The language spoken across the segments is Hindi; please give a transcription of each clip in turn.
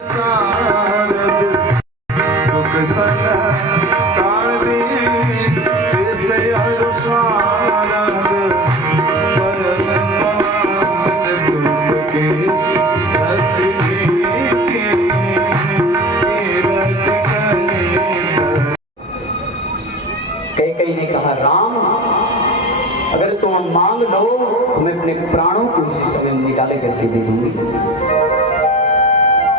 कैकेयी ने कहा, राम अगर तुम मांग लो तो मैं अपने प्राणों को उसी समय निकाले करके दे दूंगी।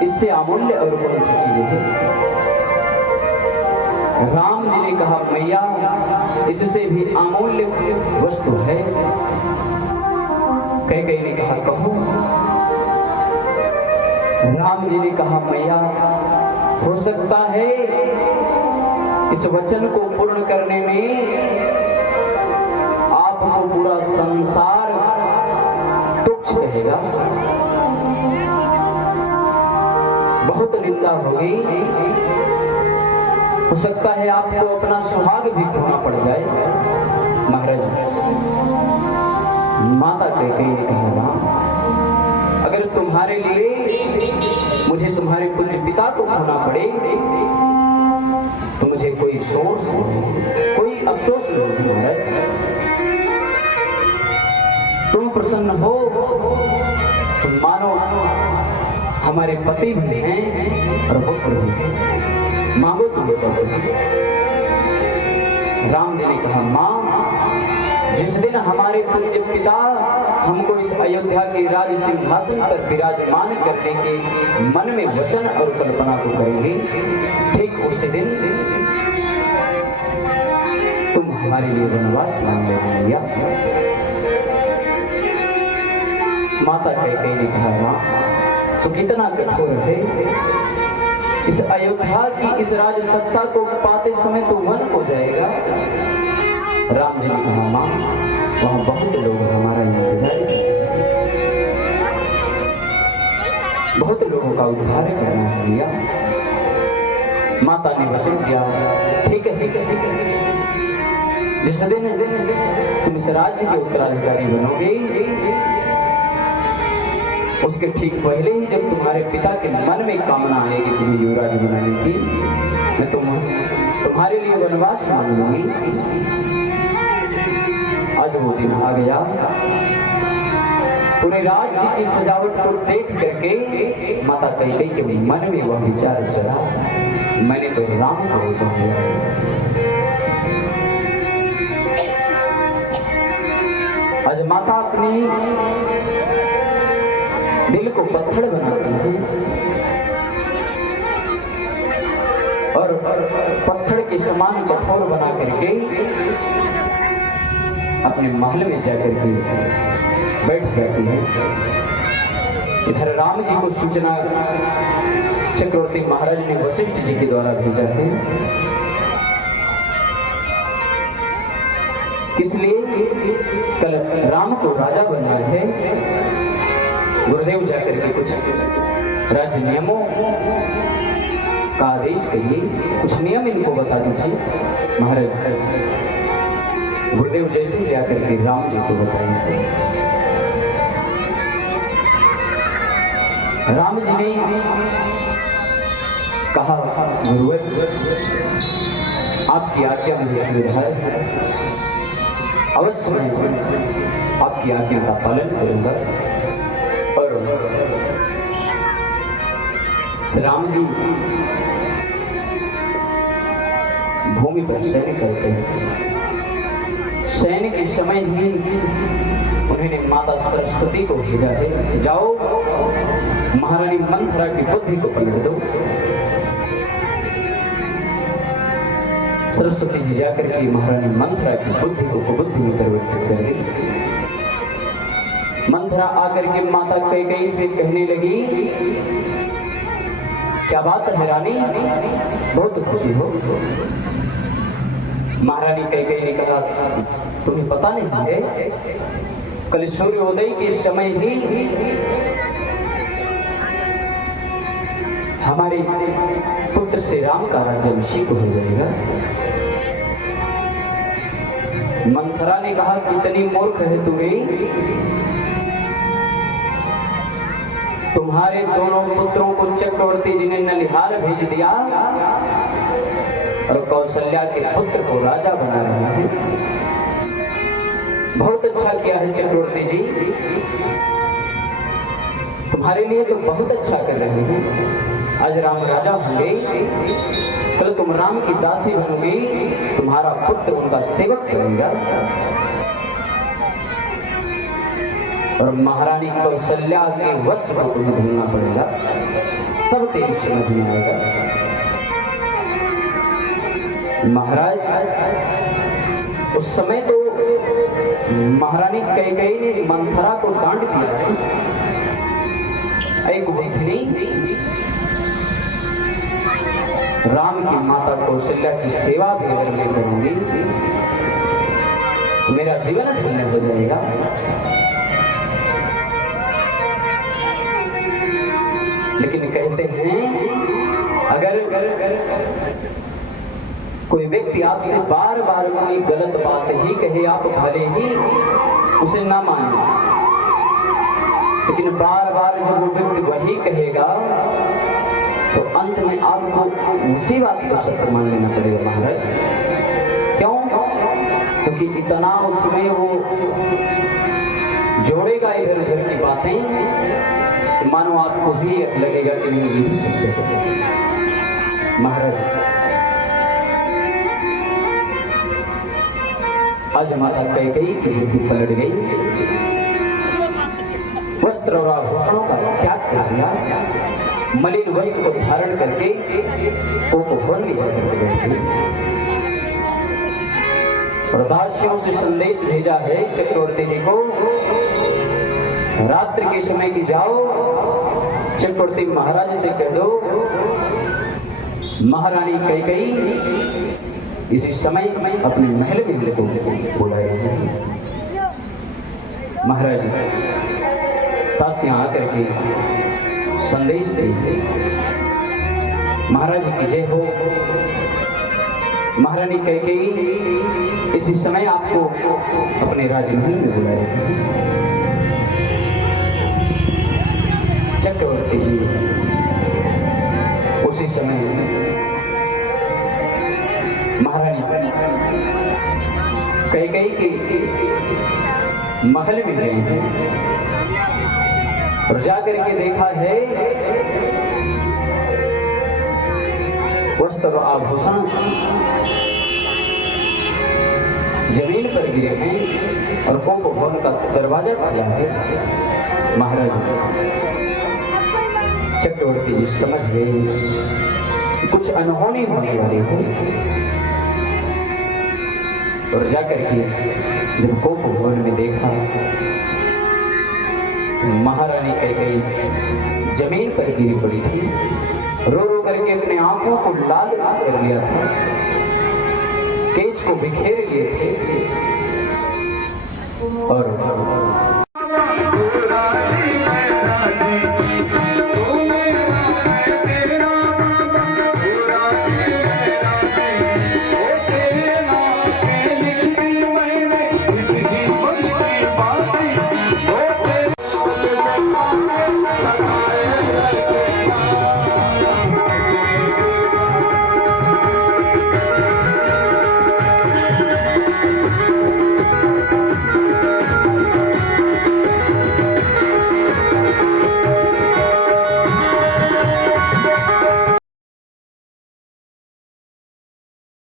इससे अमूल्य और कौन सी चीजें हैं? राम जी ने कहा, मैया इससे भी अमूल्य वस्तु है। कैकेयी ने कहा, कहो। राम जी ने कहा, मैया हो सकता है इस वचन को पूर्ण करने में आपको पूरा संसार तुच्छ कहेगा, बहुत निंदा होगी, हो सकता है आपको अपना सुहाग भी खोना पड़ जाए। महाराज माता कैकेयी ने कहा, राम अगर तुम्हारे लिए मुझे तुम्हारे पूज्य पिता को खोना पड़े तो मुझे कोई सोच कोई अफसोस नहीं। महाराज तुम प्रसन्न हो तो मानो हमारे पति भी हैं और पुत्र भी हैं, मांगो तुम कैसे। राम जी ने कहा, मां जिस दिन हमारे पूज्य पिता हमको इस अयोध्या के राज सिंहासन पर विराजमान करने के मन में वचन और कल्पना को करेंगे, ठीक उसी दिन तुम हमारे लिए वनवास मांग लिया। माता कैकेयी ने कहा, राम तो कितना कठोर है, इस अयोध्या की इस राज सत्ता को पाते समय तो वन हो जाएगा। राम जी ने कहा, मां वहां बहुत लोग हमारा इंतजार करते हैं, बहुत लोगों का उद्धार करना है। भैया माता ने वचन दिया, ठीक है ठीक है ठीक है, जिस दिन तुम इस राज्य के उत्तराधिकारी बनोगे उसके ठीक पहले ही जब तुम्हारे पिता के मन में कामना आएगी तुम्हें युवराज बनाने की, मैं तुम्हारे लिए वनवास मांग लूंगी। आज वो दिन आ गया। पूरे राज्य की सजावट को देख करके माता कैकेयी के मन में वह विचार चला, मैंने तो राम को रोजा दिया। आज माता अपनी दिल को पत्थर बनाती है और पत्थर के समान कठोर बना करके अपने महल में जाकर के बैठ जाती है। इधर राम जी को सूचना चक्रवर्ती महाराज ने वशिष्ठ जी के द्वारा भेजा है। इसलिए कल राम को राजा बनना है। गुरुदेव जाकर के कुछ राज्य नियमों का आदेश करिए, कुछ नियम इनको बता दीजिए। महाराज गुरुदेव जैसे ही आकर के राम जी को बताएंगे। राम जी ने कहा, गुरुवर आपकी आज्ञा मुझे सुविधा है, अवश्य मैं आपकी आज्ञा का पालन करूंगा। और राम जी भूमि पर शयन करते हैं। शयन के समय ही उन्होंने माता सरस्वती को भेजा है, जाओ महारानी मंथरा की बुद्धि को पलट दो। सरस्वती जी जाकर के महारानी मंथरा की बुद्धि को कुबुद्धि में परिवर्तित कर दी। मंथरा आकर के माता कैकेयी से कहने लगी, क्या बात है रानी, बहुत खुशी हो। महारानी कैकेयी ने कहा, तुम्हें पता नहीं है कल सूर्योदय के समय ही हमारे पुत्र से राम का राज्याभिषेक हो जाएगा। मंथरा ने कहा, कितनी मूर्ख है तुम्हें, तुम्हारे दोनों पुत्रों को चक्रवर्ती जी ने नलिहार भेज दिया और कौशल्या के पुत्र को राजा बना रहे हैं। बहुत अच्छा किया है चक्रवर्ती जी, तुम्हारे लिए तो बहुत अच्छा कर रहे हैं। आज राम राजा होंगे, कल तुम राम की दासी बनोगी, तुम्हारा पुत्र उनका सेवक बनेगा और महारानी कौशल्या के वस्त्र को तुम्हें धुलना पड़ेगा, तब तेरी समझ में आएगा। महाराज, उस समय तो महारानी कैकेयी ने मंथरा को डांट दिया है। एक बुद्धनी राम की माता कौशल्या की सेवा भी अगर मैं करूंगी तो मेरा जीवन धन्य हो जाएगा। लेकिन कहते हैं अगर कोई व्यक्ति आपसे बार बार कोई गलत बात ही कहे, आप भले ही उसे ना माने, लेकिन बार बार जब वो व्यक्ति वही कहेगा तो अंत में आपको उसी बात को सत्य मान लेना पड़ेगा। महाराज क्यों? क्योंकि इतना उसमें वो जोड़ेगा इधर उधर की बातें, मानो आपको भी लगेगा कि नहीं ये भी सत्य है। महाराज, आज माता कैकेयी की बुद्धि पलट गई, वस्त्र और आभूषणों का त्याग कर दिया, मलिन वस्त्र को धारण करके उपवन में जाकर बैठ गई और दासियों से संदेश भेजा है चक्रवर्ती जी को, रात्रि के समय की जाओ, चक्रवर्ती महाराज से कह दो महारानी कैकेयी इसी समय अपने महल में मेरे को बुलाया है। महाराज दासियां आकर के संदेश दी, महाराज की जय हो, महारानी कैकेयी इसी समय आपको अपने राजमहल में बुलाया है। चक्रवर्ती जी उसी समय महारानी कैकेयी के महल में गए हैं और जाकर के देखा है वस्त्र और आभूषण जमीन पर गिरे हैं और कोप भवन का दरवाजा खुला है। महाराज चक्रवर्ती जी समझ गए कुछ अनहोनी होने वाली है और जाकर के जब कोप भवन में देखा, महारानी कैकेयी जमीन पर गिरी पड़ी थी, रो रो करके अपने आंखों को लाल कर लिया था, केस को बिखेर लिए थे और